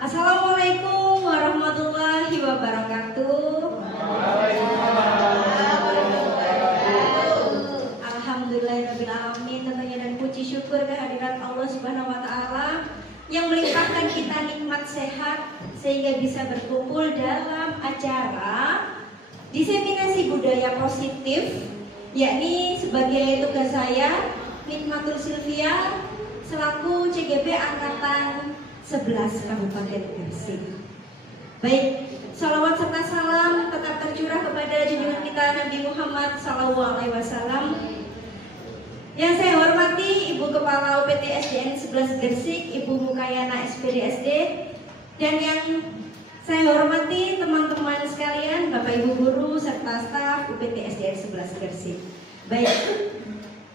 Assalamualaikum warahmatullahi wabarakatuh. Alhamdulillahirabbil alamin. Tentunya dan puji syukur kehadirat Allah Subhanahu wa taala yang melimpahkan kita nikmat sehat sehingga bisa berkumpul dalam acara diseminasi budaya positif, yakni sebagai tugas saya Nikmatul Sylvia selaku CGP Angkatan 11 Kabupaten Gresik. Baik, salawat serta salam tetap tercurah kepada junjungan kita Nabi Muhammad SAW. Yang saya hormati Ibu Kepala UPT SDN 11 Gresik, Ibu Mukayana SPDSD, dan yang saya hormati teman-teman sekalian, Bapak Ibu guru serta staf UPT SDN 11 Gresik. Baik,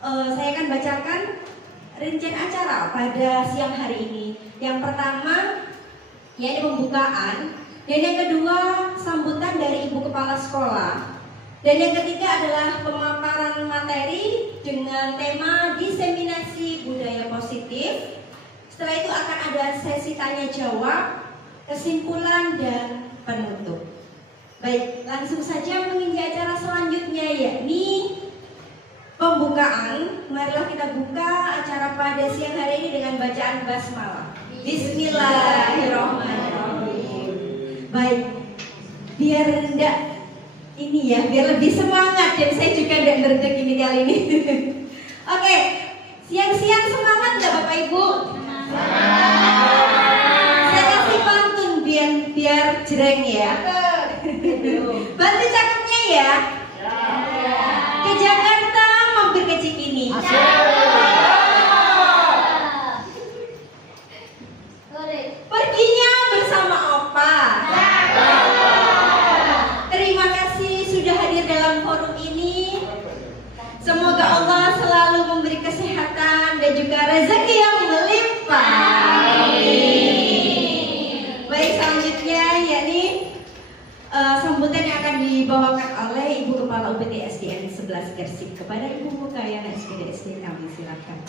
saya akan bacakan rincian acara pada siang hari ini. Yang pertama yaitu pembukaan, dan yang kedua sambutan dari Ibu Kepala Sekolah, dan yang ketiga adalah pemaparan materi dengan tema diseminasi budaya positif. Setelah itu akan ada sesi tanya jawab, kesimpulan dan penutup. Baik, langsung saja mengisi acara selanjutnya yakni pembukaan. Marilah kita buka acara pada siang hari ini dengan bacaan basmalah. Bismillahirrahmanirrahim. Baik, biar lebih semangat, dan saya juga tidak ngerdek ini kali ini. Oke, siang-siang semangat nggak Bapak Ibu? Saya kasih pantun biar jereng ya. Bantu cakepnya ya. Ke Jakarta mampir ke Cikini. Perginya bersama Opa. Terima kasih sudah hadir dalam forum ini. Semoga Allah selalu memberi kesehatan dan juga rezeki yang melimpah. Baik, selanjutnya yakni sambutan yang akan dibawakan oleh Ibu Kepala UPT SDN 11 Gresik. Kepada Ibu Mukayana SPDSD kami silakan.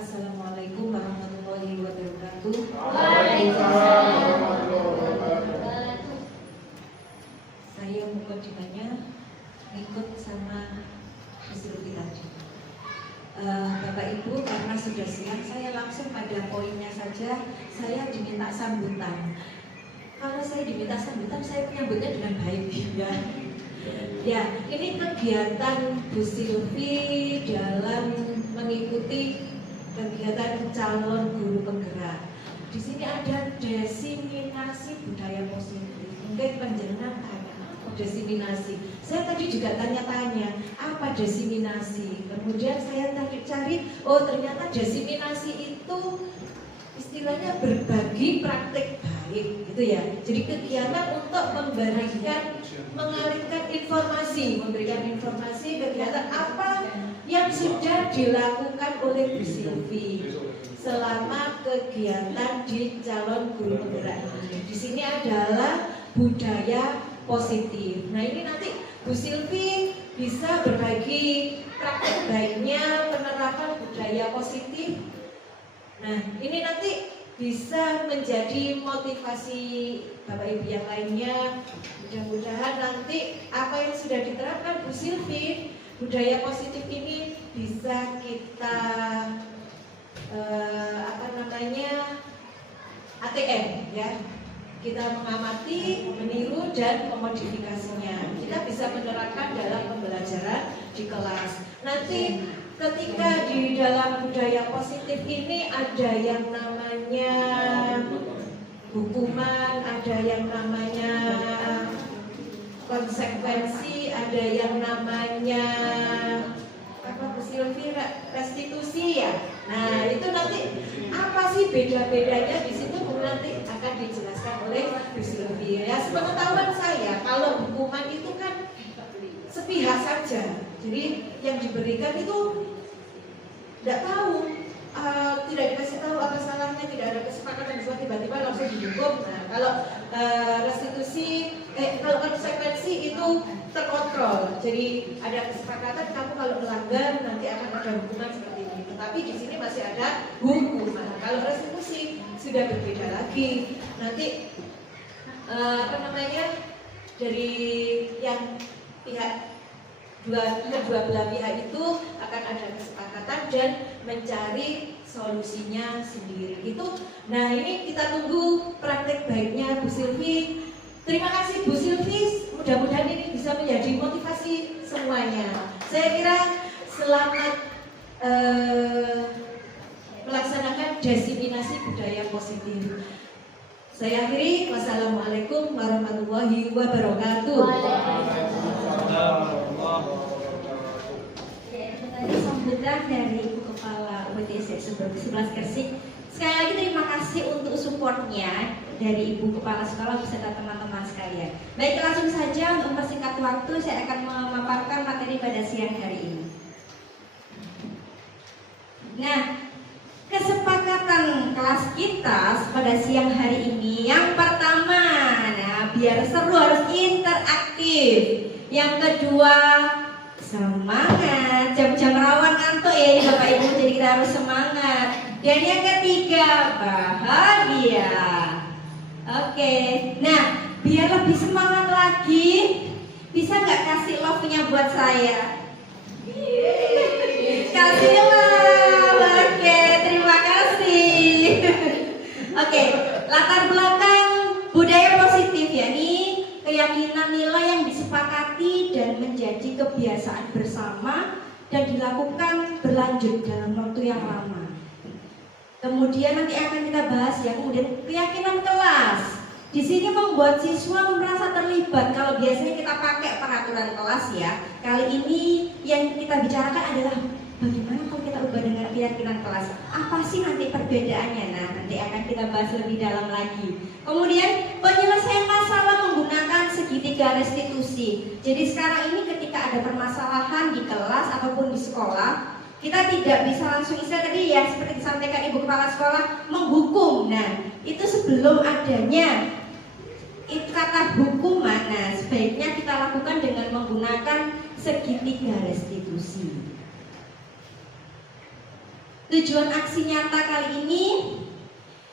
Assalamualaikum warahmatullahi wabarakatuh. Waalaikumsalam. Saya mukadimahnya ikut sama hasil tadi. Bapak Ibu, karena sudah siang, saya langsung pada poinnya saja. Saya diminta sambutan. Kalau saya diminta sambutan, saya menyambutnya dengan baik ya. Ya, ini kegiatan Bu Silvi dalam mengikuti kegiatan calon guru penggerak. Di sini ada diseminasi budaya positif. Mungkin penjenengan tanya apa diseminasi. Saya tadi juga tanya-tanya apa diseminasi. Kemudian saya tadi cari, oh ternyata diseminasi itu istilahnya berbagi praktik baik, gitu ya. Jadi kegiatan untuk mengalirkan informasi, memberikan informasi kegiatan apa yang sudah dilakukan oleh Bu Silvi selama kegiatan di calon guru penggerak ini. Di sini adalah budaya positif. Nah, ini nanti Bu Silvi bisa berbagi praktek baiknya penerapan budaya positif. Nah, ini nanti bisa menjadi motivasi Bapak Ibu yang lainnya. Mudah-mudahan nanti apa yang sudah diterapkan Bu Silvi, budaya positif ini bisa kita ATM ya. Kita mengamati, meniru dan memodifikasinya. Kita bisa menerapkan dalam pembelajaran di kelas. Nanti ketika di dalam budaya positif ini ada yang namanya hukuman, ada yang namanya konsekuensi, ada yang namanya apa Bu Silvi, restitusi ya. Nah, itu nanti apa sih beda-bedanya di situ nanti akan dijelaskan oleh Bu Silvi. Ya, sepengetahuan saya kalau hukuman itu kan sepihak saja. Jadi yang diberikan itu tidak tahu, tidak dikasih tahu apa salahnya, tidak ada kesepakatan, tiba-tiba langsung dihukum. Nah, kalau restitusi kalau konsekuensi itu terkontrol. Jadi ada kesepakatan kamu kalau melanggar nanti akan ada hukuman seperti ini. Tetapi di sini masih ada hukuman. Kalau restitusi sudah berbeda lagi. Nanti dari yang pihak kedua belah pihak itu akan ada kesepakatan dan mencari solusinya sendiri. Nah ini kita tunggu praktek baiknya Bu Silvi. Terima kasih Bu Silvi. Mudah-mudahan ini bisa menjadi motivasi semuanya. Saya kira selamat melaksanakan diseminasi budaya positif. Saya akhiri. Wassalamualaikum warahmatullahi wabarakatuh. Tadi sambutan dari Ibu Kepala UPTC 11 Gresik. Sekali lagi terima kasih untuk supportnya dari Ibu Kepala Sekolah beserta teman-teman sekalian. Baik, langsung saja untuk mempersingkat waktu saya akan memaparkan materi pada siang hari ini. Nah, kesepakatan kelas kita pada siang hari ini yang pertama, nah biar seru harus interaktif. Yang kedua, semangat, jam-jam rawan ngantuk ya ini Bapak Ibu, jadi kita harus semangat. Dan yang ketiga, bahagia. Oke, nah biar lebih semangat lagi, bisa nggak kasih love-nya buat saya? Kasih love. Oke, terima kasih. Oke, latar belakang budaya positif yakni keyakinan nilai yang disepakati dan menjadi kebiasaan bersama dan dilakukan berlanjut dalam waktu yang lama. Kemudian nanti akan kita bahas ya, kemudian keyakinan kelas. Di sini membuat siswa merasa terlibat. Kalau biasanya kita pakai peraturan kelas ya, kali ini yang kita bicarakan adalah bagaimana kalau kita ubah dengan keyakinan kelas. Apa sih nanti perbedaannya? Nah, nanti akan kita bahas lebih dalam lagi. Kemudian penyelesaian masalah menggunakan segitiga restitusi. Jadi sekarang ini ketika ada permasalahan di kelas ataupun di sekolah, kita tidak bisa langsung istilah tadi ya seperti disampaikan Ibu Kepala Sekolah menghukum. Nah, itu sebelum adanya kata hukuman, nah sebaiknya kita lakukan dengan menggunakan segitiga restitusi. Tujuan aksi nyata kali ini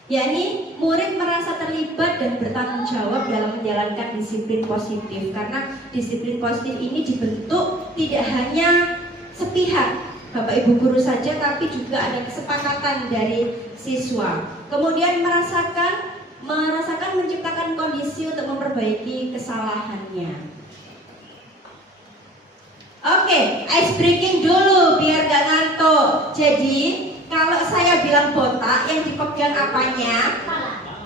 yakni murid merasa terlibat dan bertanggung jawab dalam menjalankan disiplin positif, karena disiplin positif ini dibentuk tidak hanya sepihak Bapak Ibu guru saja, tapi juga ada kesepakatan dari siswa. Kemudian merasakan menciptakan kondisi untuk memperbaiki kesalahannya. Oke, ice breaking dulu biar gak ngantuk. Jadi kalau saya bilang botak, yang dipegang apanya?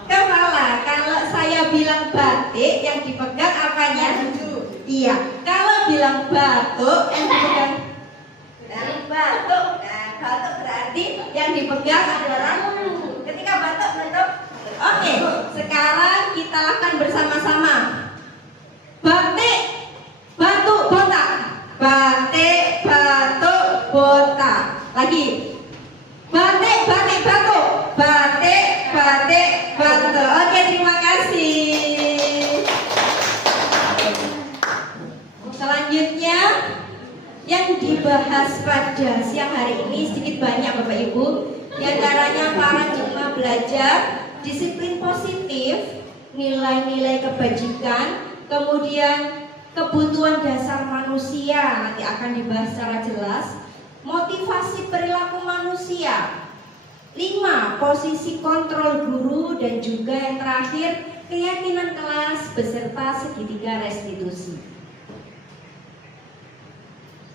Kepala. Kalau saya bilang batik, yang dipegang apanya? Iya. Kalau bilang batuk, yang dipegang batuk. Nah, batuk berarti yang dipegang adalah ketika batuk bentuk. Oke, sekarang kita lakukan bersama-sama. Batik, batuk, botak. Batik, batuk, botak. Lagi. Batik, batik, batuk. Batik, batik, batuk. Oke, terima kasih. Selanjutnya yang dibahas pada siang hari ini sedikit banyak Bapak Ibu. Di antaranya paradigma belajar, disiplin positif, nilai-nilai kebajikan, kemudian kebutuhan dasar manusia nanti akan dibahas secara jelas, motivasi perilaku manusia, 5 posisi kontrol guru, dan juga yang terakhir keyakinan kelas beserta segitiga restitusi.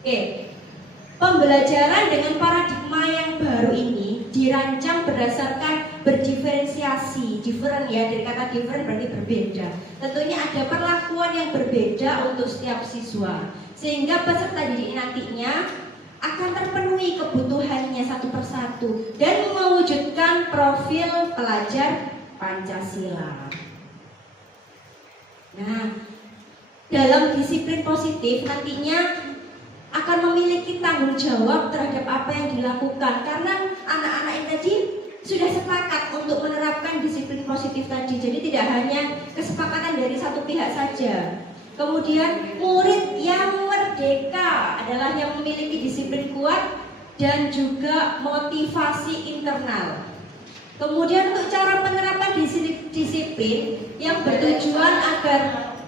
Oke, pembelajaran dengan paradigma yang baru ini dirancang berdasarkan berdiferensiasi, different ya, dari kata different berarti berbeda. Tentunya ada perlakuan yang berbeda untuk setiap siswa, sehingga peserta didik nantinya akan terpenuhi kebutuhannya satu persatu dan mewujudkan profil pelajar Pancasila. Nah, dalam disiplin positif nantinya akan memiliki tanggung jawab terhadap apa yang dilakukan, karena anak-anak ini tadi sudah sepakat untuk menerapkan disiplin positif tadi. Jadi tidak hanya kesepakatan dari satu pihak saja. Kemudian murid yang merdeka adalah yang memiliki disiplin kuat dan juga motivasi internal. Kemudian untuk cara penerapan disiplin yang bertujuan agar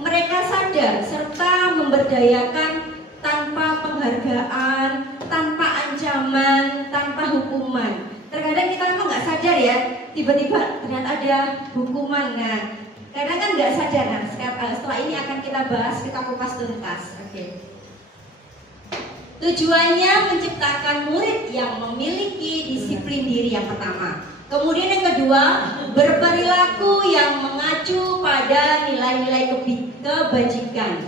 mereka sadar serta memberdayakan tanpa penghargaan, tanpa ancaman, tanpa hukuman. Terkadang kita memang nggak sadar ya, tiba-tiba ternyata ada hukuman. Nah, karena kan nggak sadar. Nah, setelah ini akan kita bahas, kita kupas tuntas. Oke. Tujuannya menciptakan murid yang memiliki disiplin diri yang pertama. Kemudian yang kedua, berperilaku yang mengacu pada nilai-nilai kebajikan.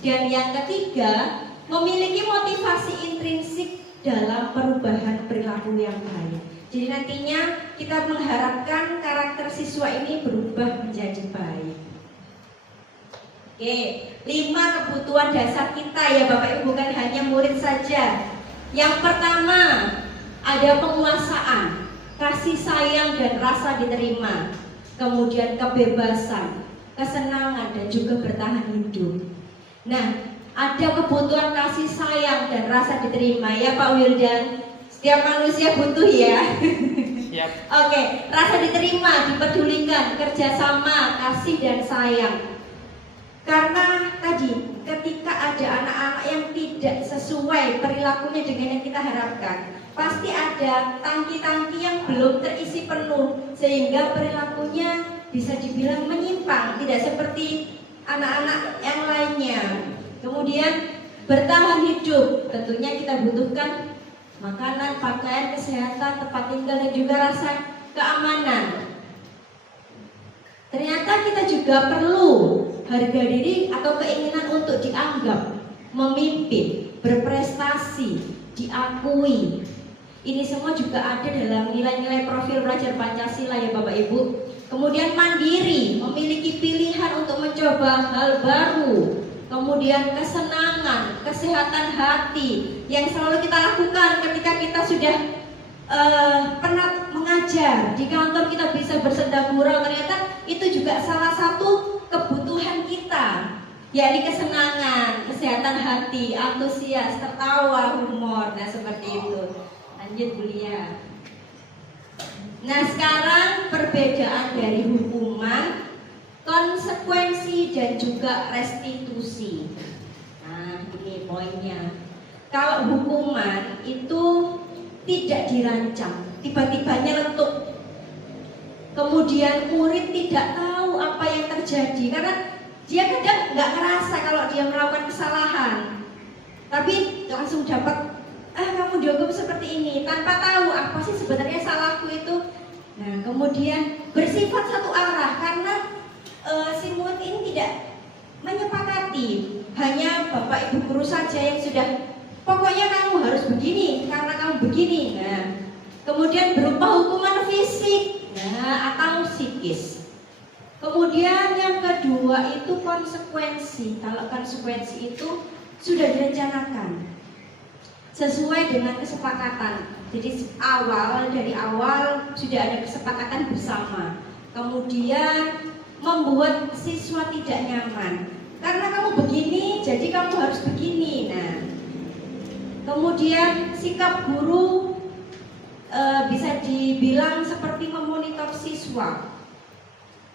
Dan yang ketiga, memiliki motivasi intrinsik dalam perubahan perilaku yang baik. Jadi nantinya kita mengharapkan karakter siswa ini berubah menjadi baik. Oke, 5 kebutuhan dasar kita ya Bapak Ibu, bukan hanya murid saja. Yang pertama, ada penguasaan, kasih sayang dan rasa diterima. Kemudian kebebasan, kesenangan dan juga bertahan hidup. Nah, ada kebutuhan kasih sayang dan rasa diterima ya Pak Wildan. Setiap manusia butuh ya. Yep. Oke, rasa diterima, dipedulikan, kerjasama, kasih dan sayang. Karena tadi ketika ada anak-anak yang tidak sesuai perilakunya dengan yang kita harapkan, pasti ada tangki-tangki yang belum terisi penuh sehingga perilakunya bisa dibilang menyimpang, tidak seperti anak-anak yang lainnya. Kemudian bertahan hidup, tentunya kita butuhkan makanan, pakaian, kesehatan, tempat tinggal dan juga rasa keamanan. Ternyata kita juga perlu harga diri atau keinginan untuk dianggap, memimpin, berprestasi, diakui. Ini semua juga ada dalam nilai-nilai profil pelajar Pancasila ya Bapak Ibu. Kemudian mandiri, memiliki pilihan untuk mencoba hal baru. Kemudian kesenangan, kesehatan hati yang selalu kita lakukan ketika kita sudah penat mengajar. Di kantor kita bisa bersenda gurau, ternyata itu juga salah satu kebutuhan kita, yakni kesenangan, kesehatan hati, antusias, tertawa, humor. Nah seperti itu. Lanjut Bulia. Nah sekarang perbedaan dari hukuman, konsekuensi dan juga restitusi. Nah ini poinnya. Kalau hukuman itu tidak dirancang, tiba-tiba nyeletuk. Kemudian murid tidak tahu apa yang terjadi karena dia kadang nggak ngerasa kalau dia melakukan kesalahan, tapi langsung dapat kamu dihukum seperti ini tanpa tahu apa sih sebenarnya salahku itu. Nah kemudian bersifat satu arah karena si murid ini tidak menyepakati, hanya bapak ibu guru saja yang sudah pokoknya kamu harus begini karena kamu begini. Nah kemudian berupa hukuman fisik, nah atau psikis. Kemudian yang kedua itu konsekuensi. Kalau konsekuensi itu sudah direncanakan sesuai dengan kesepakatan. Jadi dari awal sudah ada kesepakatan bersama. Kemudian membuat siswa tidak nyaman. Karena kamu begini, jadi kamu harus begini. Nah, kemudian sikap guru bisa dibilang seperti memonitor siswa.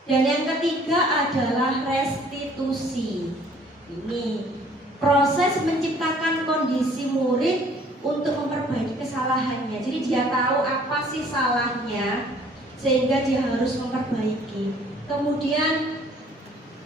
Dan yang ketiga adalah restitusi. Ini proses menciptakan kondisi murid untuk memperbaiki kesalahannya. Jadi dia tahu apa sih salahnya sehingga dia harus memperbaiki. Kemudian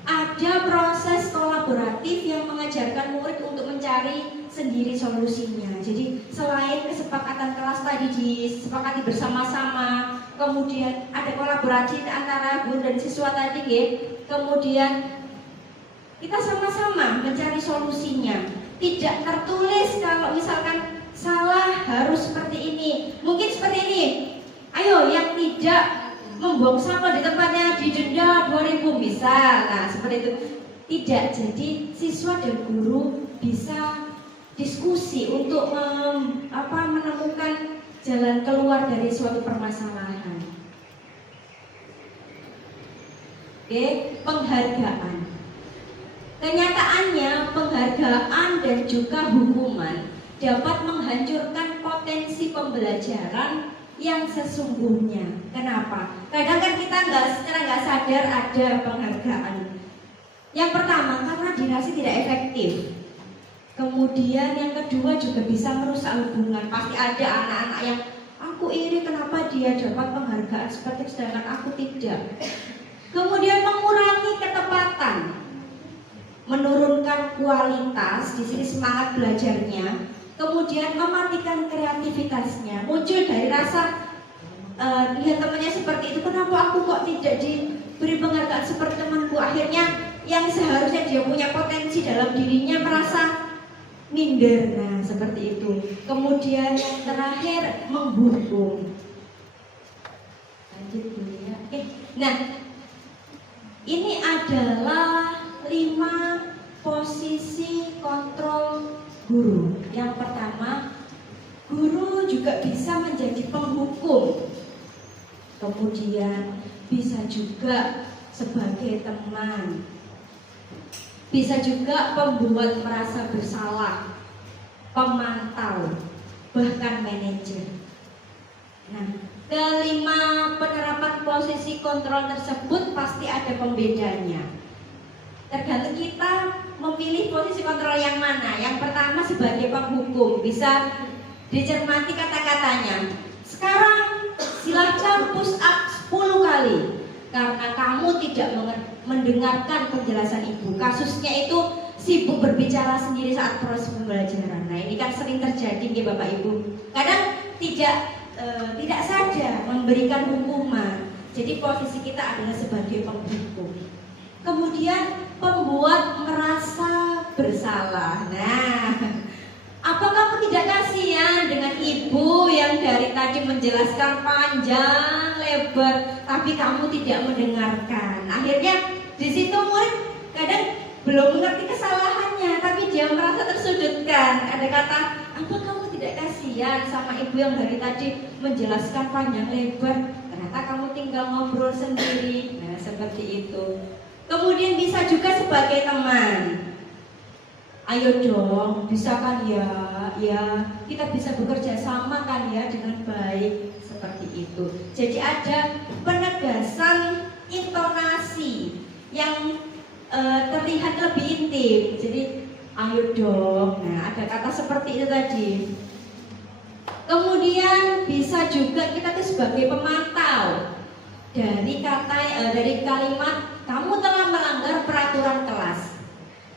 ada proses kolaboratif yang mengajarkan murid untuk mencari sendiri solusinya. Jadi selain kesepakatan kelas tadi disepakati bersama-sama, kemudian ada kolaborasi antara guru dan siswa tadi ya. Kemudian kita sama-sama mencari solusinya. Tidak tertulis kalau misalkan salah harus seperti ini. Mungkin seperti ini. Ayo yang tidak membuang sampah di tempatnya didenda 2.000 bisa. Nah, seperti itu. Tidak. Jadi siswa dan guru bisa diskusi untuk menemukan jalan keluar dari suatu permasalahan. Oke, penghargaan. Kenyataannya penghargaan dan juga hukuman dapat menghancurkan potensi pembelajaran yang sesungguhnya. Kenapa? Kadang kan kita secara nggak sadar ada penghargaan. Yang pertama, karena dirasa tidak efektif. Kemudian yang kedua juga bisa merusak hubungan. Pasti ada anak-anak yang aku iri kenapa dia dapat penghargaan seperti sedangkan aku tidak. Kemudian mengurangi ketepatan, menurunkan kualitas, di sini semangat belajarnya. Kemudian mematikan kreativitasnya, muncul dari rasa lihat temannya seperti itu, kenapa aku kok tidak diberi penghargaan seperti temanku. Akhirnya yang seharusnya dia punya potensi dalam dirinya merasa minder. Nah seperti itu. Kemudian yang terakhir menghukum. Lanjut dulu ya. Nah ini adalah 5 posisi kontrol guru. Yang pertama, guru juga bisa menjadi penghukum, kemudian bisa juga sebagai teman, bisa juga pembuat merasa bersalah, pemantau, bahkan manajer. Nah, kelima penerapan posisi kontrol tersebut pasti ada pembedanya. Tergantung kita memilih posisi kontrol yang mana. Yang pertama sebagai penghukum, bisa dicermati kata-katanya. Sekarang silahkan push up 10 kali karena kamu tidak mendengarkan penjelasan ibu. Kasusnya itu sibuk berbicara sendiri saat proses pembelajaran. Nah ini kan sering terjadi ya Bapak Ibu. Kadang tidak sadar memberikan hukuman. Jadi posisi kita adalah sebagai penghukum. Kemudian pembuat merasa bersalah. Nah, apa kamu tidak kasihan dengan ibu yang dari tadi menjelaskan panjang lebar, tapi kamu tidak mendengarkan? Akhirnya di situ murid kadang belum mengerti kesalahannya, tapi dia merasa tersudutkan. Ada kata, apa kamu tidak kasihan sama ibu yang dari tadi menjelaskan panjang lebar? Ternyata kamu tinggal ngobrol sendiri. Nah, seperti itu. Kemudian bisa juga sebagai teman. Ayo dong, bisa kan ya kita bisa bekerja sama kan ya dengan baik, seperti itu. Jadi ada penegasan intonasi yang terlihat lebih intim. Jadi ayo dong. Nah, ada kata seperti itu tadi. Kemudian bisa juga kita tuh sebagai pemantau dari kalimat kamu telah melanggar peraturan kelas.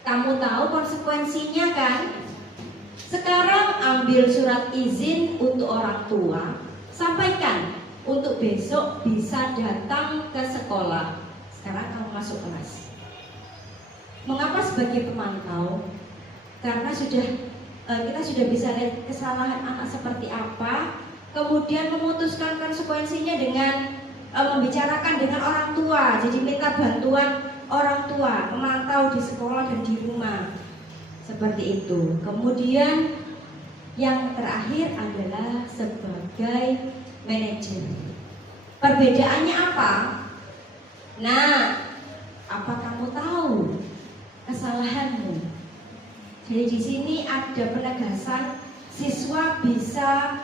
Kamu tahu konsekuensinya kan? Sekarang ambil surat izin untuk orang tua, sampaikan untuk besok bisa datang ke sekolah. Sekarang kamu masuk kelas. Mengapa sebagai pemantau? Karena kita sudah bisa lihat kesalahan anak seperti apa, kemudian memutuskan konsekuensinya dengan membicarakan dengan orang tua. Jadi minta bantuan orang tua, memantau di sekolah dan di rumah, seperti itu. Kemudian yang terakhir adalah sebagai manajer. Perbedaannya apa? Nah, apa kamu tahu kesalahanmu? Jadi di sini ada penegasan siswa bisa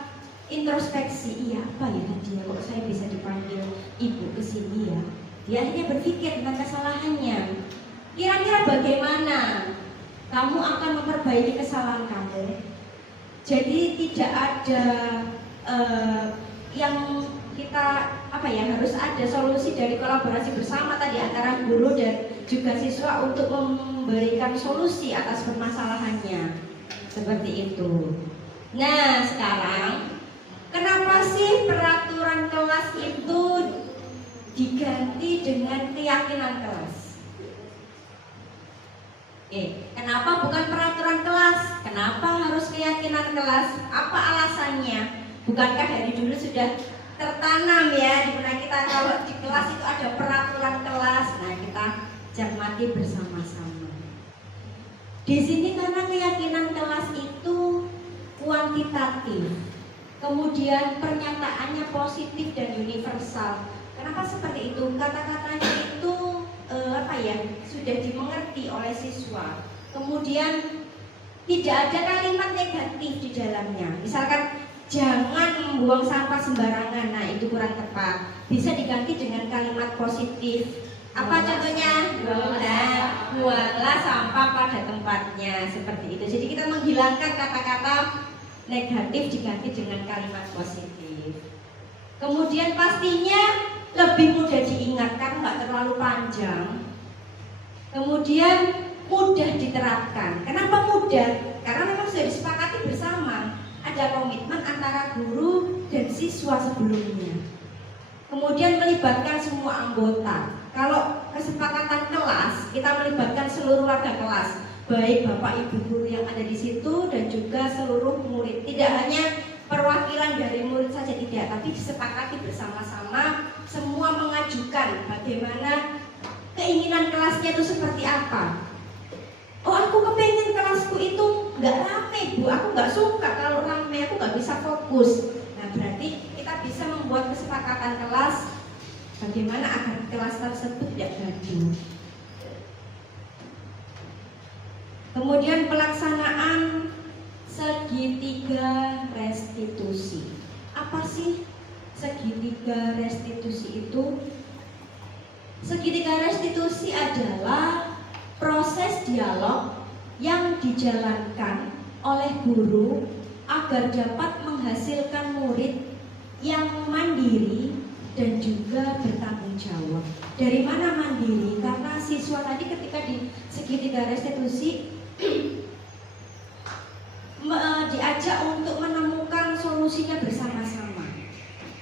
introspeksi, iya apa ya tadi kok saya bisa dipanggil ibu ke sini ya. Dia akhirnya berpikir tentang kesalahannya. Kira-kira bagaimana kamu akan memperbaiki kesalahan kamu? Jadi tidak ada yang kita harus ada solusi dari kolaborasi bersama tadi antara guru dan juga siswa untuk memberikan solusi atas permasalahannya. Seperti itu. Nah, sekarang kenapa sih peraturan kelas itu diganti dengan keyakinan kelas? Kenapa bukan peraturan kelas? Kenapa harus keyakinan kelas? Apa alasannya? Bukankah dari dulu sudah tertanam ya di mana kita kalau di kelas itu ada peraturan kelas? Nah, kita cermati bersama-sama. Di sini karena keyakinan kelas itu kuantitatif, kemudian pernyataannya positif dan universal. Kenapa seperti itu? Kata-katanya itu sudah dimengerti oleh siswa. Kemudian tidak ada kalimat negatif di dalamnya. Misalkan jangan membuang sampah sembarangan. Nah, itu kurang tepat. Bisa diganti dengan kalimat positif. Apa contohnya? Buanglah sampah pada tempatnya. Seperti itu. Jadi kita menghilangkan kata-kata negatif diganti dengan kalimat positif. Kemudian pastinya lebih mudah diingat karena nggak terlalu panjang. Kemudian mudah diterapkan. Kenapa mudah? Karena memang sudah disepakati bersama. Ada komitmen antara guru dan siswa sebelumnya. Kemudian melibatkan semua anggota. Kalau kesepakatan kelas, kita melibatkan seluruh warga kelas, baik bapak ibu guru yang ada di situ dan juga seluruh murid. Tidak hanya perwakilan dari murid saja, tidak, tapi disepakati bersama-sama. Semua mengajukan bagaimana keinginan kelasnya itu seperti apa. Oh, aku kepengen kelasku itu nggak rame bu, aku nggak suka kalau rame, aku nggak bisa fokus. Nah, berarti kita bisa membuat kesepakatan kelas bagaimana agar kelas tersebut tidak gaduh. Kemudian pelaksanaan segitiga restitusi. Apa sih segitiga restitusi itu? Segitiga restitusi adalah proses dialog yang dijalankan oleh guru agar dapat menghasilkan murid yang mandiri dan juga bertanggung jawab. Dari mana mandiri? Karena siswa tadi ketika di segitiga restitusi diajak untuk menemukan solusinya bersama-sama.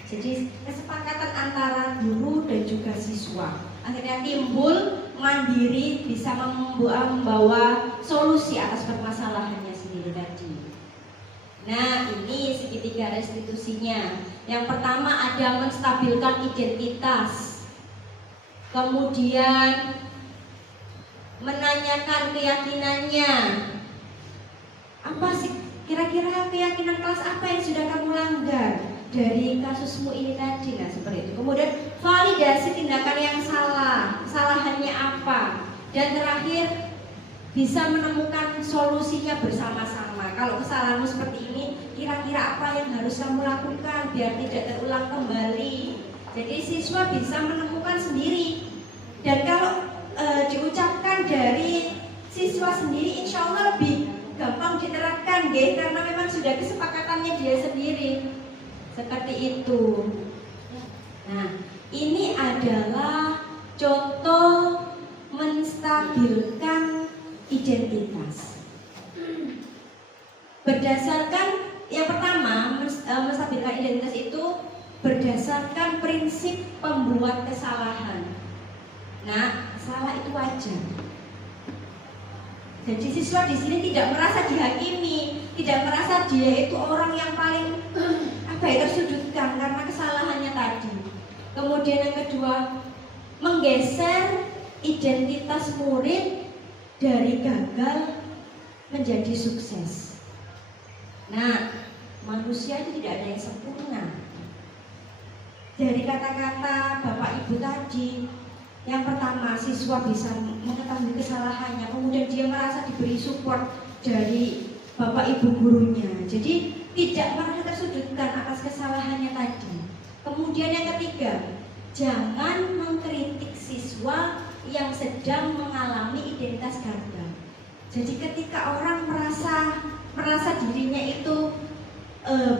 Jadi kesepakatan antara guru dan juga siswa. Akhirnya timbul mandiri, bisa membawa solusi atas permasalahannya sendiri tadi. Nah, ini segitiga restitusinya. Yang pertama ada menstabilkan identitas. Kemudian menanyakan keyakinannya. Apa sih kira-kira keyakinan kelas apa yang sudah kamu langgar dari kasusmu ini tadi? Nah, seperti itu. Kemudian validasi tindakan yang salah, kesalahannya apa. Dan terakhir bisa menemukan solusinya bersama-sama. Kalau kesalahanmu seperti ini, kira-kira apa yang harus kamu lakukan biar tidak terulang kembali. Jadi siswa bisa menemukan sendiri. Dan kalau diucapkan dari siswa sendiri, insya Allah lebih gampang diterapkan, karena memang sudah kesepakatannya dia sendiri. Seperti itu. Nah, ini adalah contoh menstabilkan identitas. Berdasarkan yang pertama, menstabilkan identitas itu berdasarkan prinsip pembuat kesalahan. Nah, salah itu wajar. Jadi siswa di sini tidak merasa dihakimi, tidak merasa dia itu orang yang paling tersudutkan karena kesalahannya tadi. Kemudian yang kedua, menggeser identitas murid dari gagal menjadi sukses. Nah, manusia itu tidak ada yang sempurna. Dari kata-kata Bapak Ibu tadi, yang pertama siswa bisa mengetahui kesalahannya, kemudian dia merasa diberi support dari Bapak Ibu gurunya. Jadi tidak merasa tersudutkan atas kesalahannya tadi. Kemudian yang ketiga, jangan mengkritik siswa yang sedang mengalami identitas gagal. Jadi ketika orang merasa dirinya itu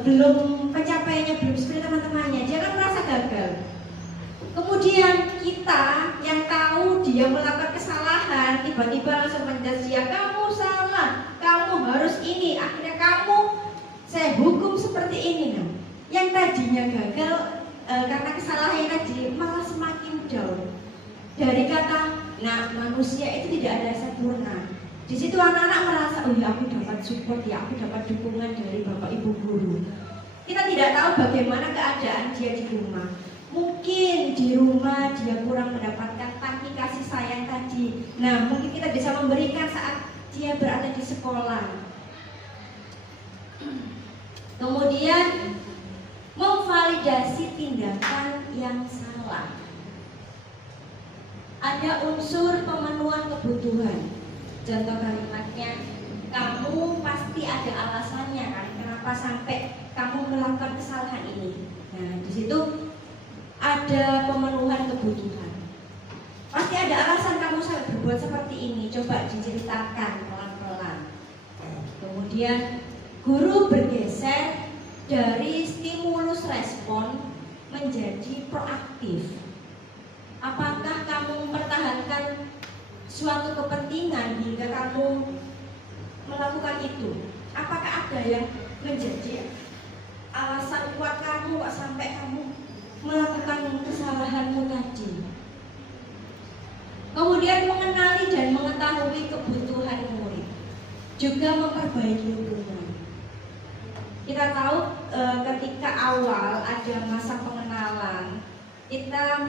belum pencapaiannya belum seperti teman-temannya, jangan merasa gagal. Kemudian kita yang tahu dia melakukan kesalahan, tiba-tiba langsung menjudge dia, kamu salah, kamu harus ini, akhirnya saya hukum seperti ini. Nah, yang tadinya gagal karena kesalahan tadi malah semakin down. Dari kata, nah manusia itu tidak ada sempurna. Di situ anak-anak merasa, oh ya aku dapat support, ya aku dapat dukungan dari Bapak Ibu guru. Kita tidak tahu bagaimana keadaan dia di rumah. Mungkin di rumah dia kurang mendapatkan tangki kasih sayang tadi. Nah, mungkin kita bisa memberikan saat dia berada di sekolah. Kemudian memvalidasi tindakan yang salah. Ada unsur pemenuhan kebutuhan. Contoh kalimatnya, kamu pasti ada alasannya kan, kenapa sampai kamu melakukan kesalahan ini. Nah, di situ ada pemenuhan kebutuhan. Pasti ada alasan kamu sampai berbuat seperti ini. Coba diceritakan pelan-pelan. Kemudian guru bergeser dari stimulus respon menjadi proaktif. Apakah kamu mempertahankan suatu kepentingan hingga kamu melakukan itu? Apakah ada yang menjadi alasan kuat kamu kok sampai kamu melakukan kesalahanmu tadi? Kemudian mengenali dan mengetahui kebutuhan murid, juga memperbaiki hubungan. Kita tahu ketika awal ada masa pengenalan, kita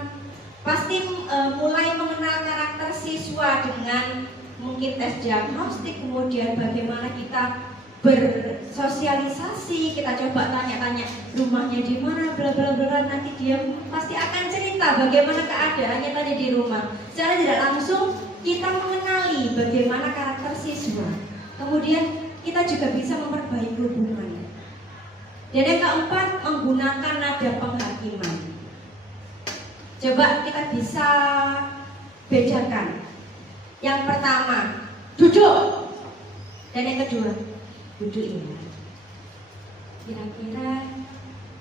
pasti mulai mengenal karakter siswa dengan mungkin tes diagnostik, kemudian bagaimana kita bersosialisasi, kita coba tanya-tanya rumahnya di mana, bla bla bla, nanti dia pasti akan cerita bagaimana keadaannya tadi di rumah. Secara tidak langsung kita mengenali bagaimana karakter siswa. Kemudian kita juga bisa memperbaiki hubungan. Dan yang keempat, menggunakan nada penghakiman. Coba kita bisa bedakan. Yang pertama, duduk. Dan yang kedua, duduk ya. Kira-kira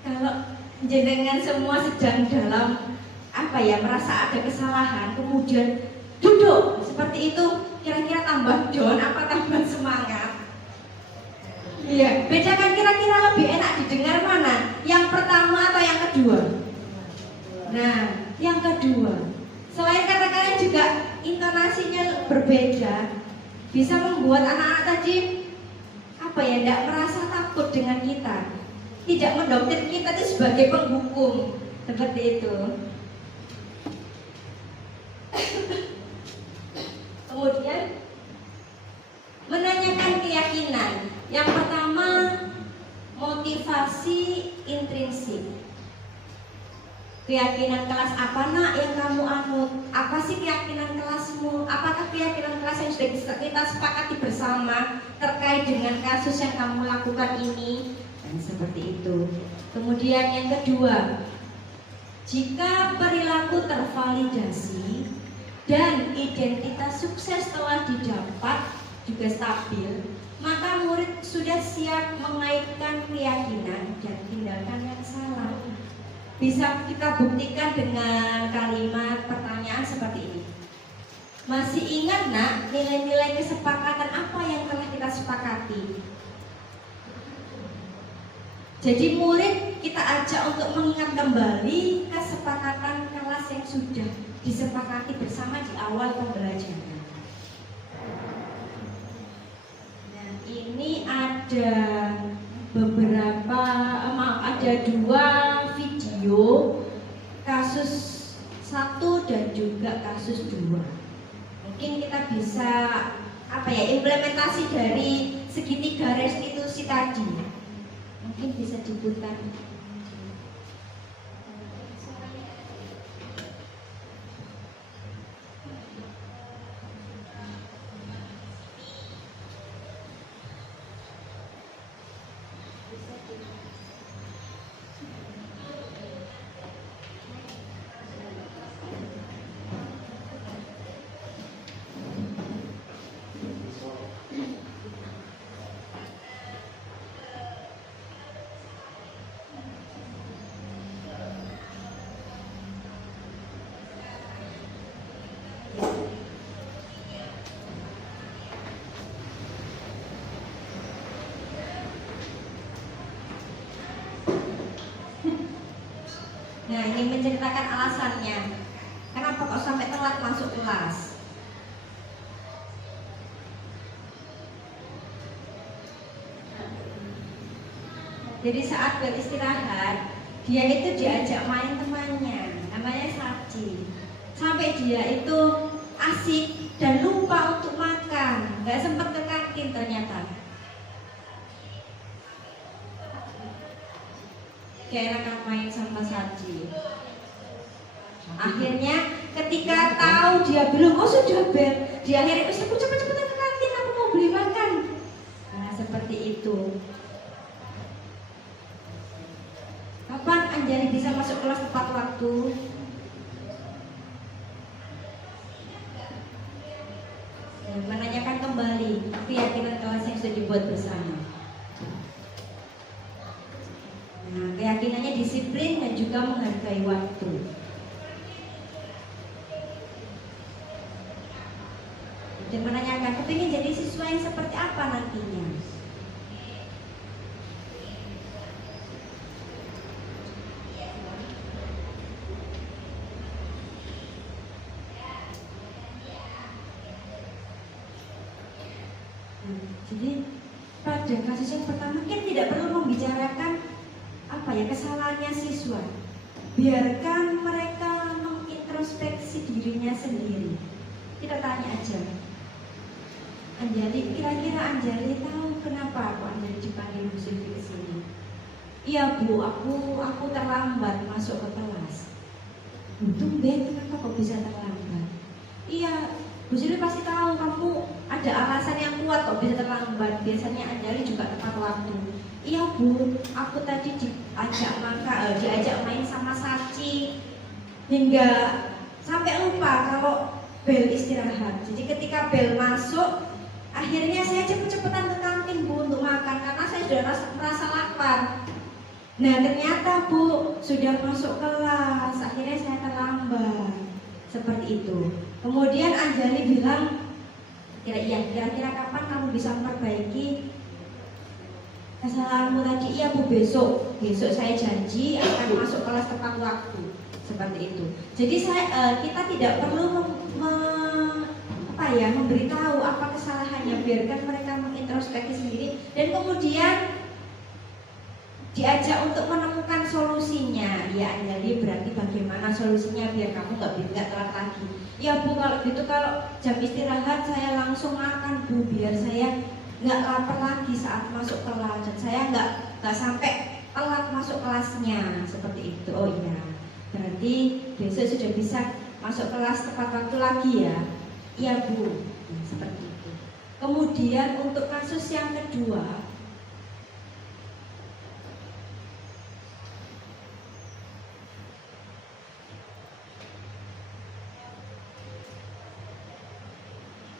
kalau jenengan semua sedang dalam merasa ada kesalahan, kemudian duduk seperti itu, kira-kira tambah down apa tambah semangat? Iya, bedakan kira-kira lebih enak didengar mana? Yang pertama atau yang kedua? Nah, yang kedua. Selain kata-kata juga intonasinya berbeda, bisa membuat anak-anak tadi tidak merasa takut dengan kita, tidak mendoktrin kita itu sebagai penghukum, seperti itu. Kemudian menanyakan keyakinan. Yang pertama, motivasi intrinsik. Keyakinan kelas apa nak yang kamu anut? Apa sih keyakinan kelasmu? Apakah keyakinan kelas yang sudah bisa kita sepakati bersama terkait dengan kasus yang kamu lakukan ini? Dan seperti itu. Kemudian yang kedua, jika perilaku tervalidasi dan identitas sukses telah didapat juga stabil, maka murid sudah siap mengaitkan keyakinan dan tindakan yang salah. Bisa kita buktikan dengan kalimat pertanyaan seperti ini. Masih ingat nak nilai-nilai kesepakatan apa yang telah kita sepakati? Jadi murid kita ajak untuk mengingat kembali kesepakatan kelas yang sudah disepakati bersama di awal pembelajaran. Nah, ini ada ada dua video, kasus 1 dan juga kasus 2. Mungkin kita bisa implementasi dari segitiga restitusi tadi. Mungkin bisa diputar. Nah, ini menceritakan alasannya. Kenapa kok sampai telat masuk kelas? Jadi saat beristirahat, dia itu diajak main temannya, namanya Saji. Sampai dia itu asik dan lupa untuk makan, nggak sempat ke kantin ternyata. kayak enakan main sama Saji. Akhirnya ketika tahu dia belum, oh sudah bel, dia akhirnya aku cepet-cepetan ke kantin, aku mau beli makan. Nah seperti itu. Kapan Anjali bisa masuk kelas tepat waktu? Dan menanyakan kembali keyakinan kelas yang sudah dibuat bersama. Nah, keyakinannya disiplin dan juga menghargai waktu. Dan menanyakan, kepingin jadi siswa yang seperti apa nantinya? Jadi pada kasus yang pertama kan tidak perlu membicarakan kesalahannya siswa. Biarkan mereka mengintrospeksi dirinya sendiri. Kita tanya aja, Anjali, kira-kira Anjali tahu kenapa aku Anjali dipanggil Bu Silvi ke sini? Iya Bu, aku terlambat masuk ke kelas. Tumben, kenapa kok bisa terlambat? Iya, Bu Silvi pasti tahu kamu ada alasan yang kuat kok bisa terlambat. Biasanya Anjali juga tepat waktu. Iya Bu, aku tadi diajak main sama Saci hingga sampai lupa kalau bel istirahat. Jadi ketika bel masuk, akhirnya saya cepet-cepetan ke kantin Bu untuk makan karena saya sudah merasa lapar. Nah ternyata Bu sudah masuk kelas, akhirnya saya terlambat. Seperti itu. Kemudian Anjali bilang, kira-kira kapan kamu bisa memperbaiki kesalahanmu tadi? Iya Bu, besok saya janji akan masuk kelas tepat waktu. Seperti itu. Jadi kita tidak perlu memberitahu apa kesalahannya, biarkan mereka mengintrospeksi sendiri dan kemudian diajak untuk menemukan solusinya. Ya Anjali, berarti bagaimana solusinya biar kamu nggak telat lagi? Ya Bu, kalau gitu kalau jam istirahat saya langsung makan Bu, biar saya nggak lapar lagi saat masuk kelas dan saya nggak sampai telat masuk kelasnya. Seperti itu. Oh iya, berarti besok sudah bisa masuk kelas tepat waktu lagi ya? Iya Bu. Nah, seperti itu. Kemudian untuk kasus yang kedua,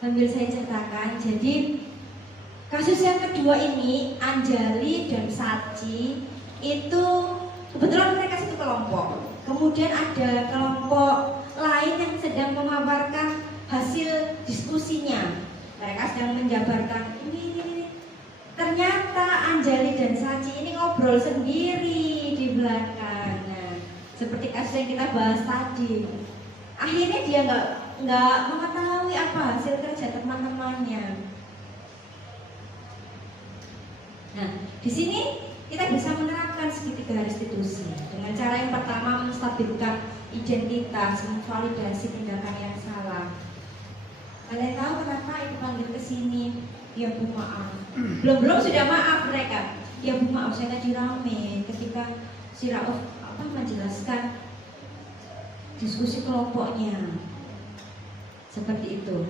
sambil saya ceritakan. Jadi kasus yang kedua ini Anjali dan Saci itu kebetulan mereka satu kelompok. Kemudian ada kelompok lain yang sedang memaparkan hasil diskusinya. Mereka sedang menjabarkan ini. Ternyata Anjali dan Saci ini ngobrol sendiri di belakang. Nah, seperti kasus yang kita bahas tadi. Akhirnya dia nggak mengetahui apa hasil kerja teman-temannya. Nah, di sini kita bisa menerapkan segitiga restitusi dengan cara yang pertama menstabilkan identitas, memvalidasi tindakan yang salah. Kalian tahu kenapa ibu panggil ke sini? Ya Bu, maaf. Belum sudah maaf mereka. Ya Bu, maaf saya tadi rame ketika si Rauf menjelaskan diskusi kelompoknya. Seperti itu.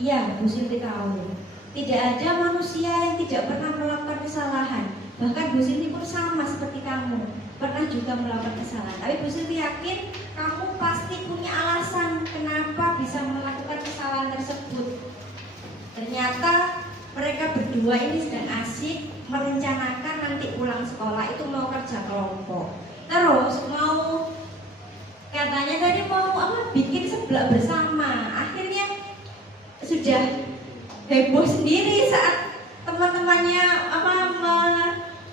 Iya, Bu Silvi tahu. Tidak ada manusia yang tidak pernah melakukan kesalahan. Bahkan Bu Silvi pun sama seperti kamu, pernah juga melakukan kesalahan. Tapi Bu Silvi yakin kamu pasti punya alasan kenapa bisa melakukan kesalahan tersebut. Ternyata mereka berdua ini sedang asik merencanakan nanti pulang sekolah itu mau kerja kelompok. Terus mau katanya tadi mau bikin seblak bersama. Akhirnya sudah heboh sendiri saat teman-temannya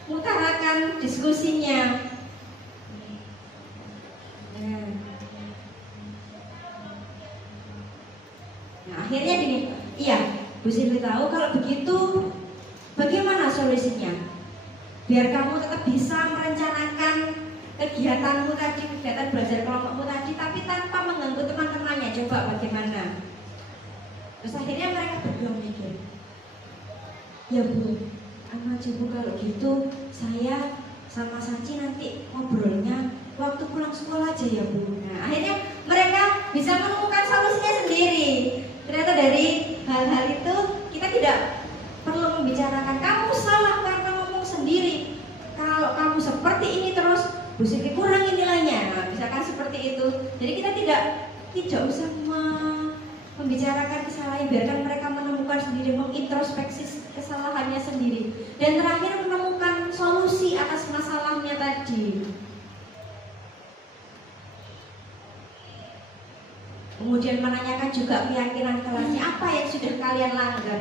mengutarakan diskusinya. Nah, akhirnya gini, iya, Bu Silvi tahu kalau begitu bagaimana solusinya? Biar kamu tetap bisa merencanakan kegiatanmu tadi, kegiatan belajar kelompokmu tadi, tapi tanpa mengganggu teman-temannya. Coba bagaimana? Terus akhirnya mereka berdua mikir, ya Bu, aja Bu, kalau gitu saya sama Saci nanti ngobrolnya waktu pulang sekolah aja ya Bu. Nah akhirnya mereka bisa menemukan solusinya sendiri. Ternyata dari hal-hal itu kita tidak perlu membicarakan kamu salah karena ngomong sendiri. Kalau kamu seperti ini terus Bu Siti kurangi nilainya. Nah, misalkan seperti itu. Jadi kita tidak usah membicarakan kesalahan, biarkan mereka menemukan sendiri, mengintrospeksi kesalahannya sendiri. Dan terakhir menemukan solusi atas masalahnya tadi. Kemudian menanyakan juga keyakinan kelasnya, apa yang sudah kalian langgar.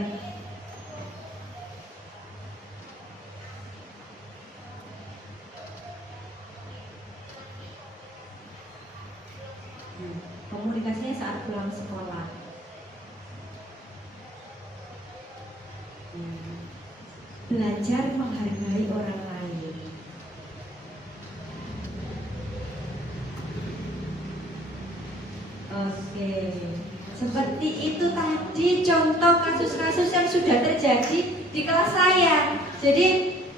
Komunikasinya saat pulang sekolah. Belajar menghargai orang lain. Oke, seperti itu tadi contoh kasus-kasus yang sudah terjadi di kelas saya. Jadi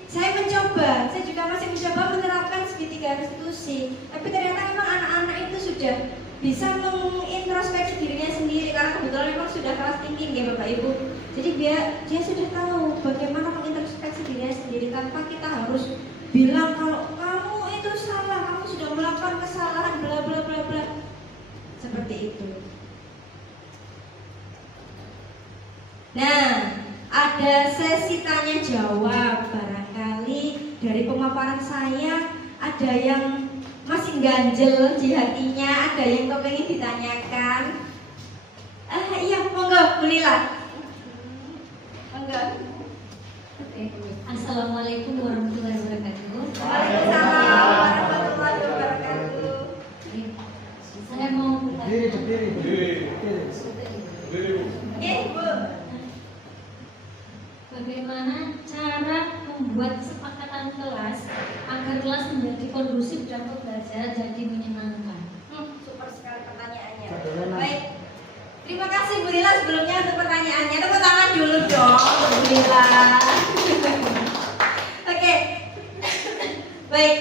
saya juga masih mencoba menerapkan segitiga restitusi. Tapi ternyata memang anak-anak itu sudah bisa mengintrospeksi dirinya sendiri karena kebetulan memang sudah kelas tinggi ya Bapak Ibu. Jadi dia sudah tahu bagaimana mengintrospeksi dirinya sendiri tanpa kita harus bilang kalau kamu itu salah, kamu sudah melakukan kesalahan bla bla bla bla. Seperti itu. Nah, ada sesi tanya jawab. Barangkali dari pemaparan saya ada yang masih ganjel di hatinya, ada yang kepengen ditanyakan. Iya, monggo, Bu Lila. Monggo. Oke. Assalamualaikum warahmatullahi wabarakatuh. Waalaikumsalam warahmatullahi wabarakatuh. Saya mau Berdiri. Bu. bagaimana cara membuat kesepakatan kelas agar kelas menjadi kondusif dan pembelajaran jadi menyenangkan. Super sekali pertanyaannya. Baik. Terima kasih Bu Lila sebelumnya untuk pertanyaannya. Tepuk tangan dulu dong untuk Bu Lila. Oke. Baik.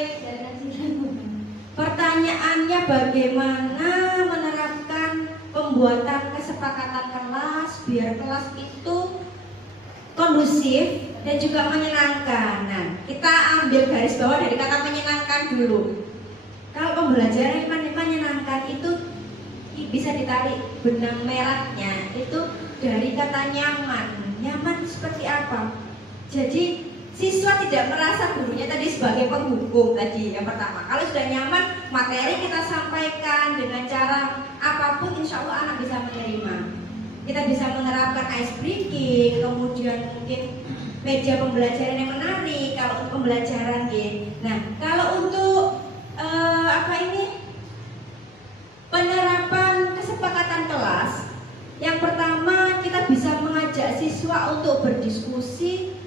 Pertanyaannya bagaimana menerapkan pembuatan kesepakatan kelas biar kelas itu kondusif dan juga menyenangkan. Nah, kita ambil garis bawah dari kata menyenangkan dulu. Kalau pembelajaran menyenangkan itu bisa ditarik benang merahnya itu dari kata nyaman. Nyaman seperti apa? Jadi siswa tidak merasa gurunya tadi sebagai penghukum tadi yang pertama. Kalau sudah nyaman, materi kita sampaikan dengan cara apapun, insya Allah anak bisa menerima. Kita bisa menerapkan ice breaking, kemudian mungkin media pembelajaran yang menarik kalau untuk pembelajaran gitu. Nah, kalau untuk penerapan kesepakatan kelas, yang pertama kita bisa mengajak siswa untuk berdiskusi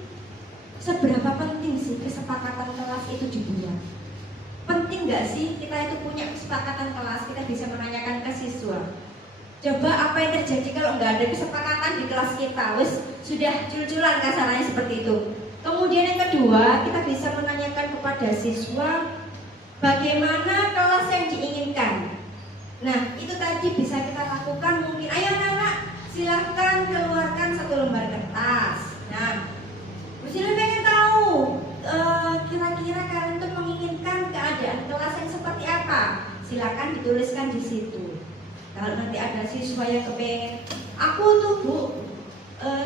seberapa penting sih kesepakatan kelas itu dibuat. Penting nggak sih kita itu punya kesepakatan kelas? Kita bisa menanyakan ke siswa. Coba apa yang terjadi kalau nggak ada kesepakatan di kelas kita? Wes sudah cul-culan kasarannya seperti itu. Kemudian yang kedua, kita bisa menanyakan kepada siswa bagaimana kelas yang diinginkan. Nah, itu tadi bisa kita lakukan mungkin. Ayo anak-anak, silahkan keluarkan satu lembar kertas. Nah, Bu Sila pengen tahu kira-kira kalian tuh menginginkan keadaan kelas yang seperti apa? Silakan dituliskan di situ. Kalau nanti ada siswa yang kepengen, aku tuh Bu,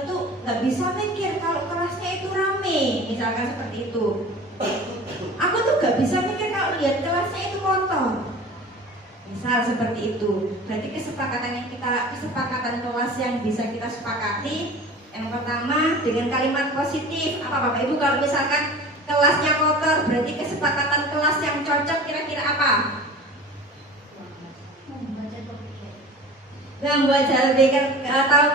tuh nggak bisa mikir kalau kelasnya itu rame, misalkan seperti itu. Aku tuh nggak bisa mikir kalau lihat kelasnya itu kotor. Misal seperti itu. Berarti kesepakatan kelas yang bisa kita sepakati. Yang pertama dengan kalimat positif. Apa Bapak Ibu kalau misalkan kelasnya kotor, berarti kesepakatan kelas yang cocok kira-kira apa? Membuat cara pikir atau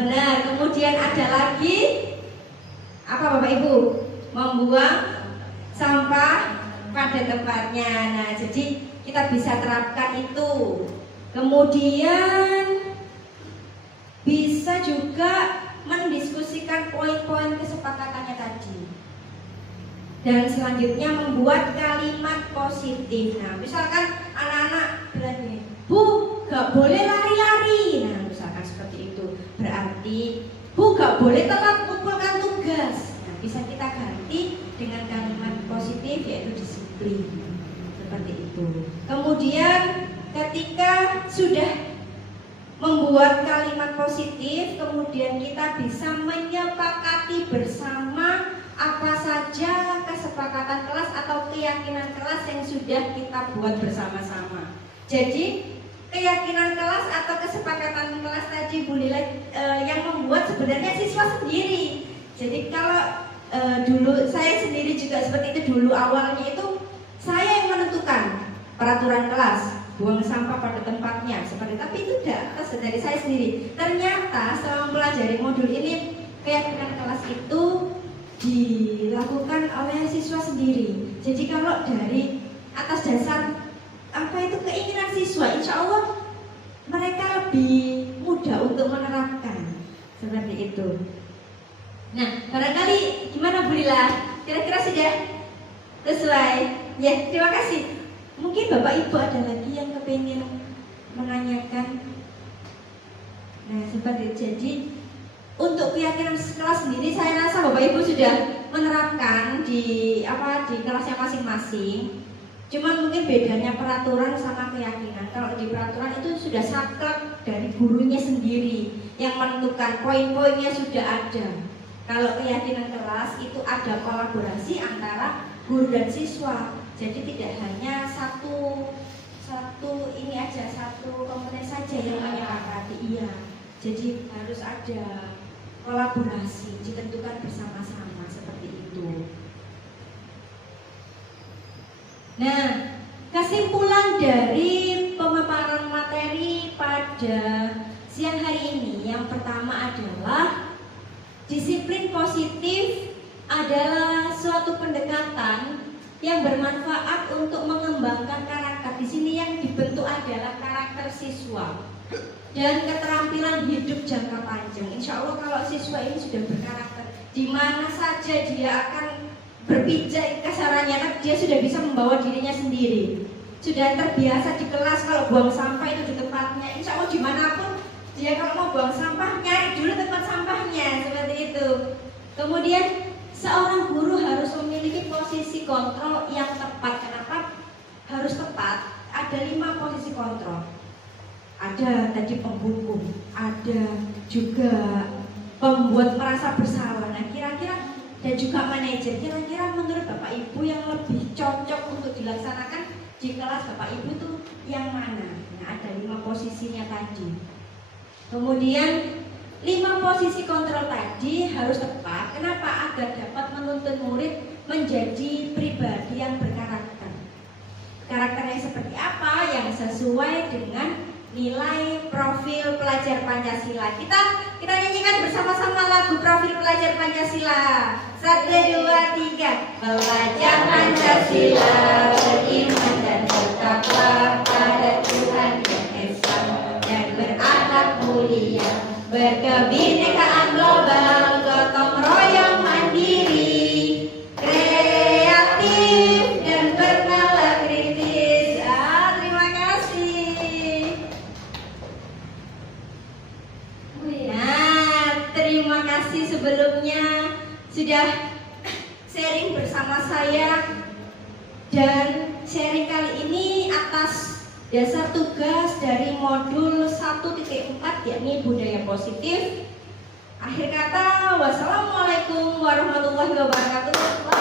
benar. Kemudian ada lagi apa Bapak Ibu? Membuang sampah pada tempatnya. Nah, jadi kita bisa terapkan itu. Kemudian bisa juga mendiskusikan poin-poin kesepakatannya tadi. Dan selanjutnya membuat kalimat positif. Nah, misalkan anak-anak bilang gini, Bu, gak boleh lari-lari. Nah, misalkan seperti itu. Berarti, Bu, gak boleh telat kumpulkan tugas. Nah, bisa kita ganti dengan kalimat positif, yaitu disiplin. Seperti itu. Kemudian, ketika sudah membuat kalimat positif, kemudian kita bisa menyepakati bersama apa saja kesepakatan kelas atau keyakinan kelas yang sudah kita buat bersama-sama. Jadi keyakinan kelas atau kesepakatan kelas tadi Bu Lila yang membuat sebenarnya siswa sendiri. Jadi kalau dulu saya sendiri juga seperti itu, dulu awalnya itu saya yang menentukan peraturan kelas, buang sampah pada tempatnya seperti, tapi itu atas dari saya sendiri. Ternyata setelah mempelajari modul ini, keyakinan kelas itu dilakukan oleh siswa sendiri. Jadi kalau dari atas dasar apa itu keinginan siswa, insya Allah mereka lebih mudah untuk menerapkan seperti itu. Nah, barangkali gimana Bu Lila? Kira-kira sudah sesuai? Ya, terima kasih. Mungkin Bapak Ibu ada lagi yang kepingin menanyakan. Nah, seperti itu. Jadi untuk keyakinan kelas sendiri, saya rasa Bapak Ibu sudah menerapkan di kelasnya masing-masing. Cuman mungkin bedanya peraturan sama keyakinan. Kalau di peraturan itu sudah saklek dari gurunya sendiri yang menentukan, poin-poinnya sudah ada. Kalau keyakinan kelas itu ada kolaborasi antara guru dan siswa. Jadi tidak hanya satu komponen saja yang menyepakati. Iya. Jadi harus ada kolaborasi, ditentukan bersama-sama seperti itu. Nah, kesimpulan dari pemaparan materi pada siang hari ini yang pertama adalah disiplin positif adalah suatu pendekatan yang bermanfaat untuk mengembangkan karakter. Di sini yang dibentuk adalah karakter siswa dan keterampilan hidup jangka panjang. Insya Allah kalau siswa ini sudah berkarakter, di mana saja dia akan berpijak kasarannya, dia sudah bisa membawa dirinya sendiri. Sudah terbiasa di kelas kalau buang sampah itu di tempatnya. Insya Allah dimanapun dia kalau mau buang sampah nyari dulu tempat sampahnya, seperti itu. Kemudian seorang guru harus memiliki posisi kontrol yang tepat. Kenapa harus tepat? Ada 5 posisi kontrol. Ada tadi penghukum, ada juga pembuat merasa bersalah. Nah, kira-kira dan juga manajer. Kira-kira menurut Bapak Ibu yang lebih cocok untuk dilaksanakan di kelas Bapak Ibu itu yang mana? Nah, ada 5 posisinya tadi. Kemudian 5 posisi kontrol tadi harus tepat. Kenapa? Agar dapat menuntun murid menjadi pribadi yang berkarakter. Karakternya seperti apa? Yang sesuai dengan nilai profil pelajar Pancasila. Kita nyanyikan bersama-sama lagu profil pelajar Pancasila. 1, 2, 3. Pelajar Pancasila beriman dan bertakwa pada Tuhan yang esa dan berakhlak mulia, berkebinekaan global, gotong royong mandiri, kreatif dan bernalar kritis. Terima kasih. Nah, terima kasih sebelumnya sudah sharing bersama saya, dan sharing kali ini atas dasar tugas dari modul 1.4 yakni budaya positif. Akhir kata, wassalamualaikum warahmatullahi wabarakatuh.